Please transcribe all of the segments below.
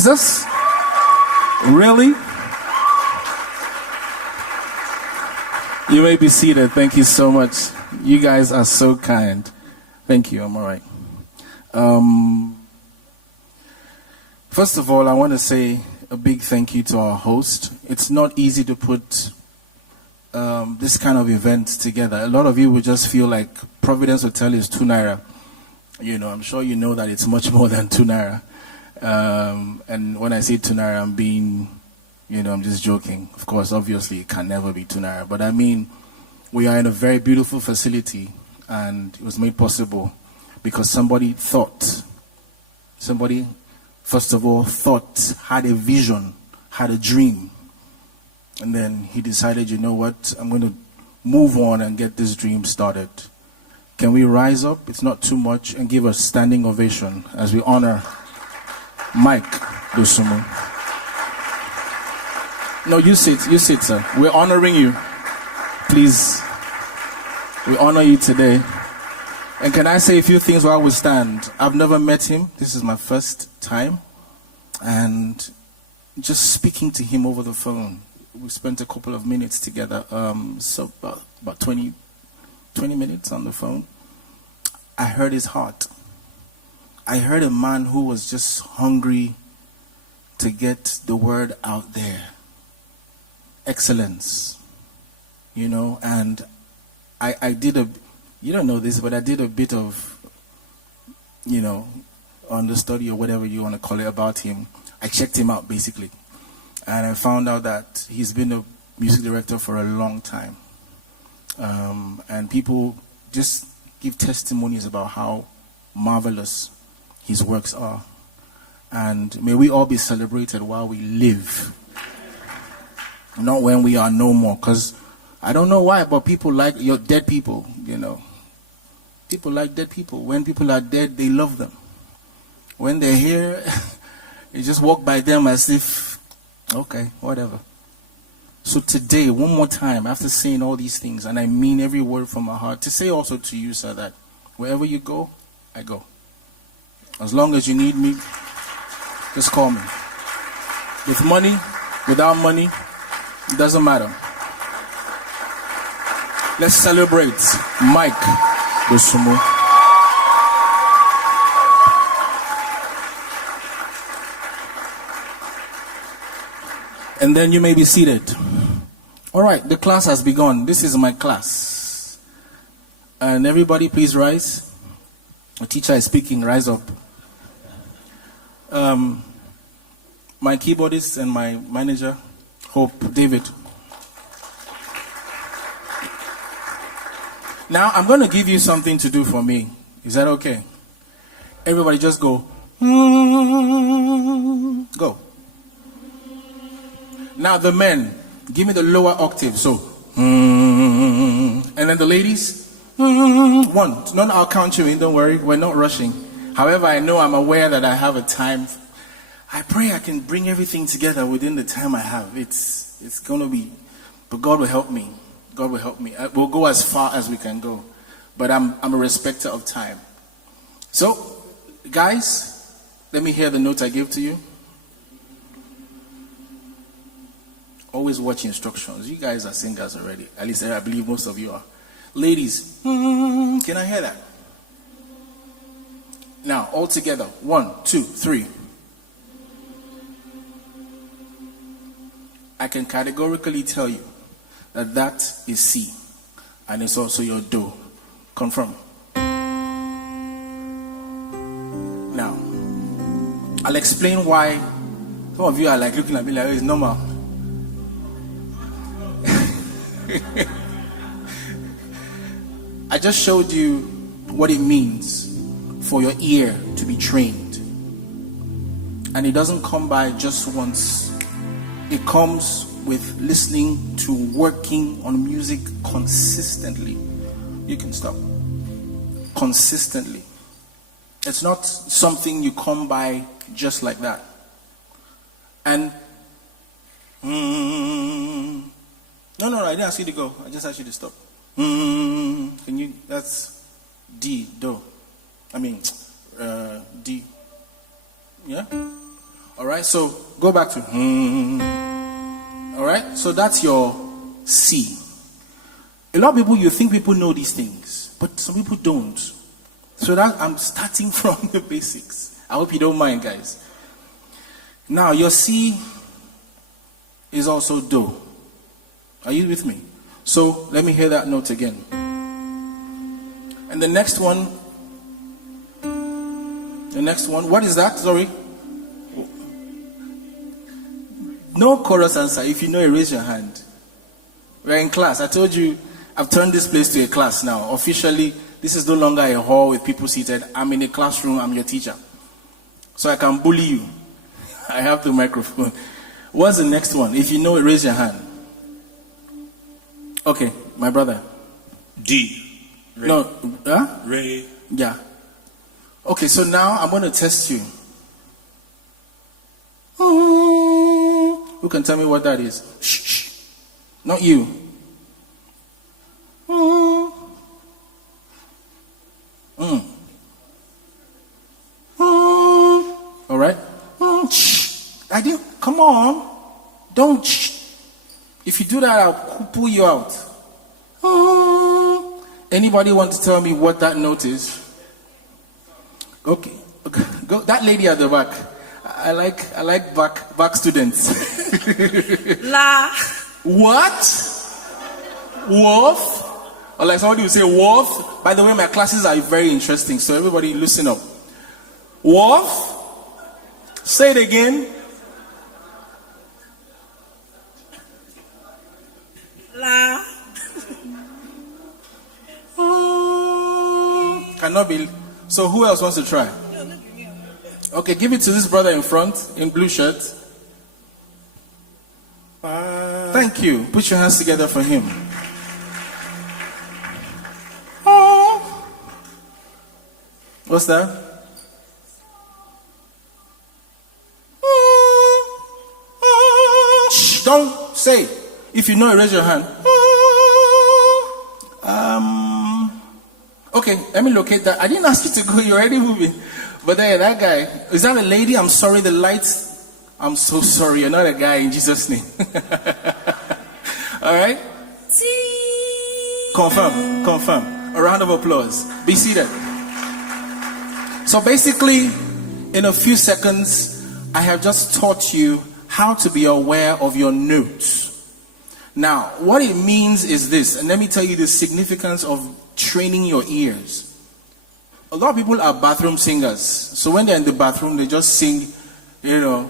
Jesus? Really? You may be seated. Thank you so much. You guys are so kind. Thank you. I'm all right. First of all, I want to say a big thank you to our host. It's not easy to put this kind of event together. A lot of you will just feel like Providence Hotel is 2 naira. You know, I'm sure you know that it's much more than 2 naira. And when I say 2 naira, I'm being, I'm just joking. Of course, obviously, it can never be 2 naira. But I mean, we are in a very beautiful facility, and it was made possible because somebody, first of all, had a vision, had a dream. And then he decided, you know what, I'm going to move on and get this dream started. Can we rise up? It's not too much, and give a standing ovation as we honor Mike Dosumu. No, you sit, sir. We're honoring you. Please, we honor you today. And can I say a few things while we stand? I've never met him. This is my first time. And just speaking to him over the phone, we spent a couple of minutes together, so about 20 minutes on the phone. I heard his heart. I heard a man who was just hungry to get the word out there. Excellence. And I did you don't know this, but I did a bit of, on the study or whatever you want to call it about him. I checked him out basically. And I found out that he's been a music director for a long time. And people just give testimonies about how marvelous his works are. And may we all be celebrated while we live. Not when we are no more. Because I don't know why, but people like your dead people, People like dead people. When people are dead, they love them. When they're here, you just walk by them as if, okay, whatever. So today, one more time, after saying all these things, and I mean every word from my heart, to say also to you, sir, that wherever you go, I go. As long as you need me, just call me. With money, without money, it doesn't matter. Let's celebrate Mike Dosumu. And then you may be seated. All right, the class has begun. This is my class. And everybody please rise. The teacher is speaking, rise up. My keyboardist and my manager, Hope, David. Now, I'm going to give you something to do for me. Is that okay? Everybody just go. Go. Now, the men, give me the lower octave. So, and then the ladies, 1. No, I'll count you in. Don't worry. We're not rushing. However, I'm aware that I have a time. I pray I can bring everything together within the time I have. It's going to be, but God will help me. God will help me. We'll go as far as we can go. But I'm a respecter of time. So, guys, let me hear the note I gave to you. Always watch instructions. You guys are singers already. At least I believe most of you are. Ladies, can I hear that? Now, all together. 1, 2, 3. I can categorically tell you that is C. And it's also your do. Confirm. Now, I'll explain why some of you are like looking at me like it's normal. I just showed you what it means for your ear to be trained. And it doesn't come by just once. It comes with listening to working on music consistently. You can stop. Consistently. It's not something you come by just like that. And no, I didn't ask you to go. I just asked you to stop. Can you? That's D, do. D. Yeah? All right, so go back to all right, so that's your C. A lot of people, you think people know these things, but some people don't. So that I'm starting from the basics. I hope you don't mind, guys. Now, your C is also Do. Are you with me? So let me hear that note again. And the next one, what is that? Sorry. No chorus answer. If you know it, raise your hand. We're in class. I told you, I've turned this place to a class now. Officially, this is no longer a hall with people seated. I'm in a classroom. I'm your teacher. So I can bully you. I have the microphone. What's the next one? If you know it, raise your hand. Okay, my brother. D. Ray. No, huh? Ray. Yeah. Okay, so now I'm going to test you. Who can tell me what that is? Shh, shh. Not you. All right. Shh. I didn't. Come on. Don't. Shh. If you do that, I'll pull you out. Anybody want to tell me what that note is? Okay. Go. That lady at the back. I like back students. La. What? Wolf? Or like somebody would say wolf. By the way, my classes are very interesting, so everybody listen up. Wolf? Say it again. La. Cannot be. So who else wants to try? Okay, give it to this brother in front, in blue shirt. Thank you. Put your hands together for him. What's that? Shh, don't say. If you know it, raise your hand. Okay, let me locate that. I didn't ask you to go, you're already moving. But then that guy, is that a lady? I'm sorry, the lights. I'm so sorry, you're not a guy in Jesus' name. All right? Confirm. A round of applause. Be seated. So basically, in a few seconds, I have just taught you how to be aware of your notes. Now, what it means is this, and let me tell you the significance of training your ears. A lot of people are bathroom singers. So when they're in the bathroom, they just sing, the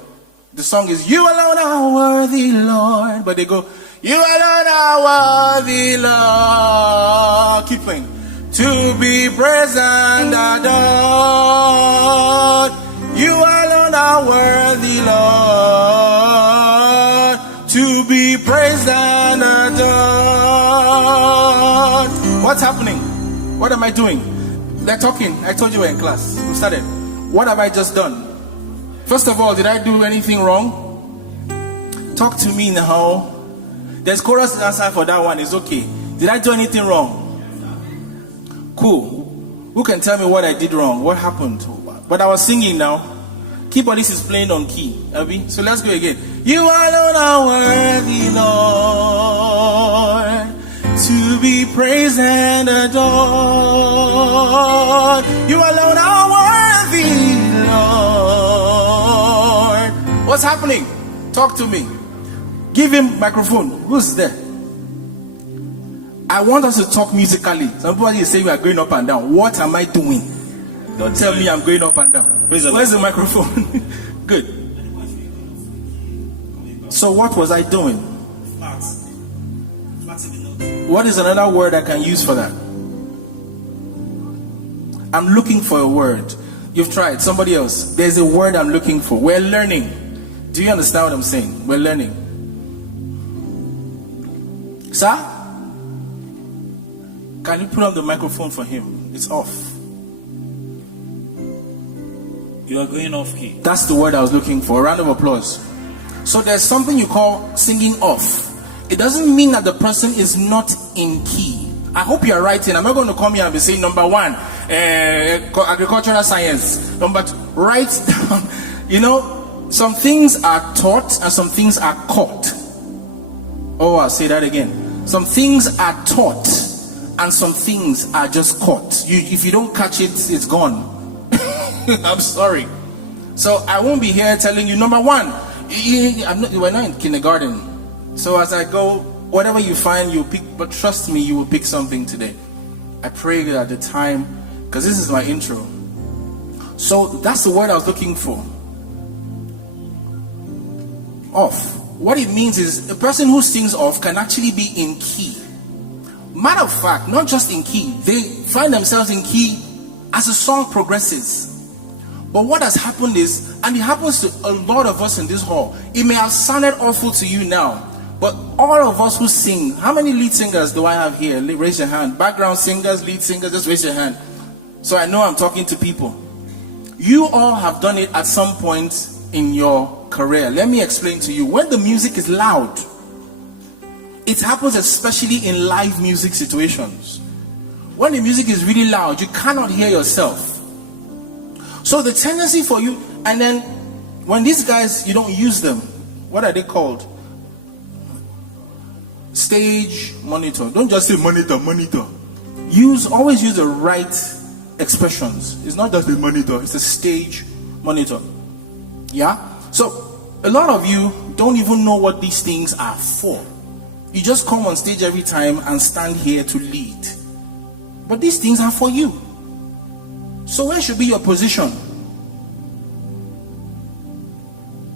song is, "You alone are worthy, Lord." But they go, "You alone are worthy, Lord." Keep playing. To be praised and adored. You alone are worthy, Lord. To be praised and adored. What's happening? What am I doing? They're talking. I told you we're in class. We started. What have I just done? First of all, did I do anything wrong? Talk to me now. There's chorus answer for that one. It's okay. Did I do anything wrong? Cool. Who can tell me what I did wrong? What happened? But I was singing now. Keyboardist is playing on key. Abi? So let's go again. You alone are worthy, Lord, to be praised and adored. You alone are worthy, Lord. What's happening? Talk to me. Give him microphone. Who's there? I want us to talk musically. Somebody is saying we are going up and down. What am I doing? Don't tell me I'm going up and down. Where's the microphone? Good. So what was I doing? What is another word I can use for that? I'm looking for a word. You've tried. Somebody else. There's a word I'm looking for. We're learning. Do you understand what I'm saying? We're learning. Sir? Can you put on the microphone for him? It's off. You are going off key. That's the word I was looking for. A round of applause. So there's something you call singing off. It doesn't mean that the person is not in key. I hope you are writing. I'm not going to come here and be saying number 1, agricultural science. Number 2, write down. Some things are taught and some things are caught. Oh, I'll say that again. Some things are taught and some things are just caught. If you don't catch it, it's gone. I'm sorry. So I won't be here telling you, number one, we're not in kindergarten. So as I go, whatever you find, you pick. But trust me, you will pick something today. I pray that at the time, because this is my intro. So that's the word I was looking for. Off. What it means is a person who sings off can actually be in key. Matter of fact, not just in key, they find themselves in key as the song progresses. But what has happened is, and it happens to a lot of us in this hall, it may have sounded awful to you now, but all of us who sing, how many lead singers do I have here? Raise your hand. Background singers, lead singers, just raise your hand. So I know I'm talking to people. You all have done it at some point in your career. Let me explain to you. When the music is loud, it happens especially in live music situations. When the music is really loud, you cannot hear yourself. So the tendency for you, and then when these guys, you don't use them, what are they called? Stage monitor. Don't just say monitor. Always use the right expressions. It's not just a monitor, it's a stage monitor. Yeah? So a lot of you don't even know what these things are for. You just come on stage every time and stand here to lead. But these things are for you. So where should be your position?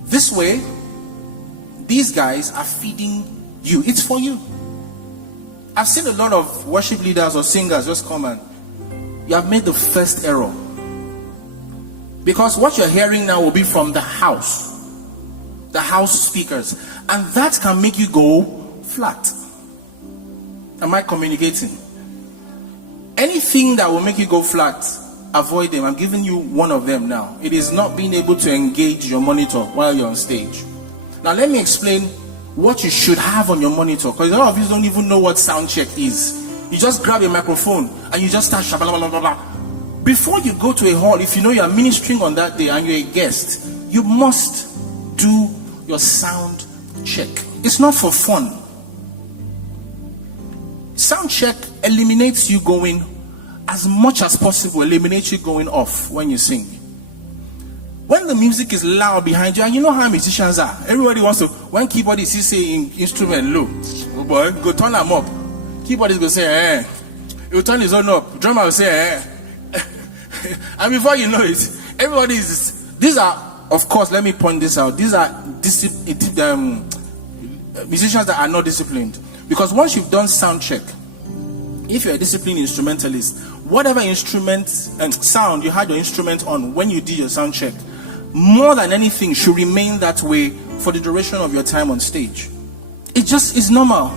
This way, these guys are feeding you. It's for you. I've seen a lot of worship leaders or singers just come and you have made the first error. Because what you're hearing now will be from the house speakers. And that can make you go flat. Am I communicating? Anything that will make you go flat, avoid them. I'm giving you one of them now. It is not being able to engage your monitor while you're on stage. Now let me explain what you should have on your monitor, because a lot of you don't even know what sound check is. You just grab a microphone and you just start blah, blah, blah, blah, blah. Before you go to a hall, if you know you're ministering on that day and you're a guest, you must do your sound check. It's not for fun. Sound check eliminates you going, as much as possible, eliminates you going off when you sing. When the music is loud behind you, and you know how musicians are, everybody wants to, when keyboardists say instrument low, oh boy, go turn them up. Keyboardist will say, eh. He will turn his own up. Drummer will say, eh. And before you know it, everybody is, these are, of course, let me point this out, these are musicians that are not disciplined. Because once you've done sound check, if you're a disciplined instrumentalist, whatever instrument and sound you had your instrument on when you did your sound check, more than anything should remain that way for the duration of your time on stage. It just is normal.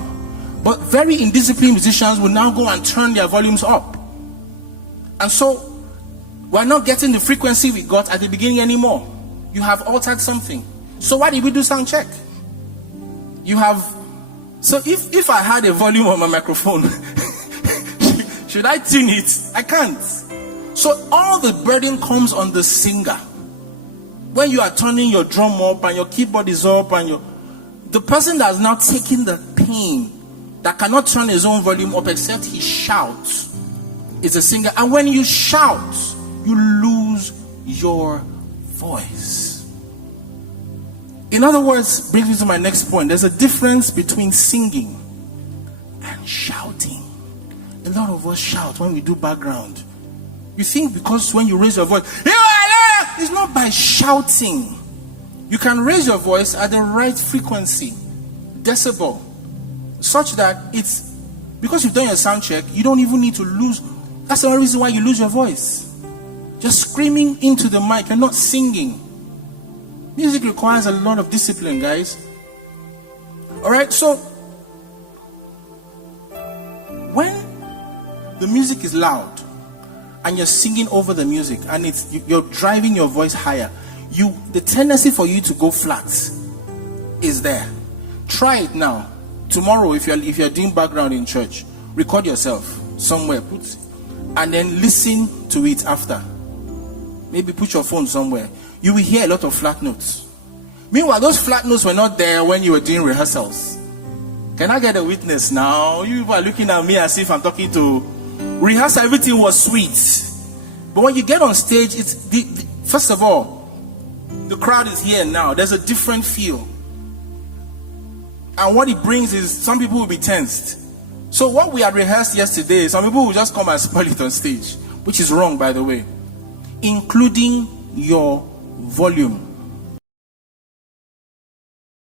But very indisciplined musicians will now go and turn their volumes up. And so we're not getting the frequency we got at the beginning anymore. You have altered something. So why did we do sound check? So if I had a volume on my microphone, should I tune it? I can't. So all the burden comes on the singer. When you are turning your drum up and your keyboard is up and the person that is now taking the pain, that cannot turn his own volume up except he shouts, is a singer. And when you shout, you lose your voice. In other words, brings me to my next point. There's a difference between singing and shouting. A lot of us shout when we do background. You think because when you raise your voice, it's not by shouting. You can raise your voice at the right frequency, decibel, such that it's, because you've done your sound check, you don't even need to lose. That's the only reason why you lose your voice. Just screaming into the mic, you're not singing. Music requires a lot of discipline, guys. Alright, so when the music is loud and you're singing over the music and you're driving your voice higher, the tendency for you to go flat is there. Try it now. Tomorrow, if you're doing background in church, record yourself somewhere, and then listen to it after. Maybe put your phone somewhere. You will hear a lot of flat notes. Meanwhile, those flat notes were not there when you were doing rehearsals. Can I get a witness now? You people are looking at me as if I'm talking to... Rehearsal, everything was sweet. But when you get on stage, it's first of all, the crowd is here now. There's a different feel. And what it brings is some people will be tensed. So what we had rehearsed yesterday, some people will just come and spoil it on stage, which is wrong, by the way. Including your volume.